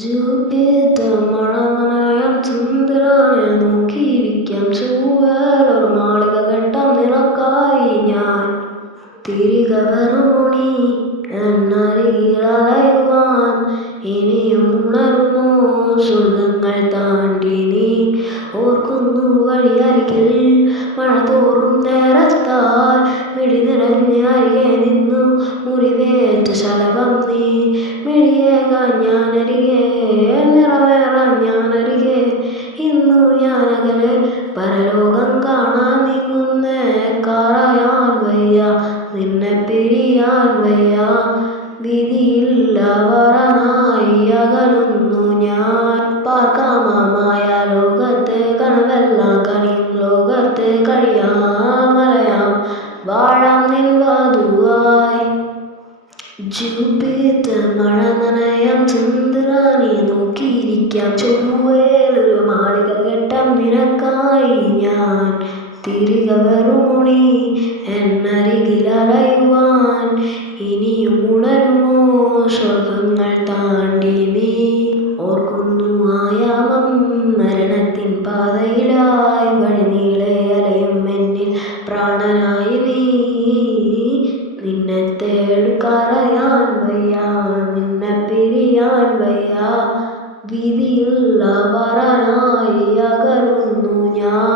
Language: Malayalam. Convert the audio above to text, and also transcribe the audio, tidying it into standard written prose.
ജൂപ്പിറ്റർ മഴമനയാം ചന്ദ്രനെ നോക്കിയിരിക്കാം ചൊവ്വേലൊരു മാളിക കെട്ടാം നിനക്കായി ഞാൻ. തിരികെ വരുമോ നീ എന്നരികിലലയുവാൻ? ഇനിയും ഉണരുമോ സ്വർഗങ്ങൾ താണ്ടി നീ? ഓർക്കുന്നു വഴിയരികിൽ മഴ തോറും നേരത്താൽ മിഴി നിറഞ്ഞ് അരികെ നിന്നു മുറിവേറ്റ ശലഭം നീ. മിഴിയേകാൻ ഞാനരികെ, നിറവേറാൻ ഞാനരികെ, ഇന്നു ഞാനകലെ പരലോകം കാണാൻ നീങ്ങുന്നേ. കരയാൻ വയ്യ, നിന്നെ പിരിയാൻ വയ്യ, വിധിയില്ല വരനായി അകലുന്നു ഞാൻ. പാർക്കാമായ ലോകത്ത് കനവെല്ലാം കണിയും ലോകത്ത് കഴിയാം അലയാം വാഴാം നിൻ വധുവായി. ജൂപ്പിറ്റർ മഴ നനയാം ചന്ദ്രനെ നോക്കിയിരിക്കാം ചൊവ്വേലൊരു മാളിക കെട്ടാം നിനക്കായി ഞാൻ. തിരികെ വരുമോ നീ എന്നരികിലലയുവാൻ? ഇനിയും ഉണരുമോ സ്വർഗങ്ങൾ താണ്ടി നീ? ഓർക്കുന്നു ആയാമം മരണത്തിൻ പാതയിലായി വഴിനീളെ അലയും എന്നിൽ പ്രാണനായി നീ. നിന്നെ തേടി കരയാൻ വയ്യ, നിന്നെ പിരിയാൻ വയ്യ, വിധിയില്ല വരനായി അകലുന്നു ഞാൻ.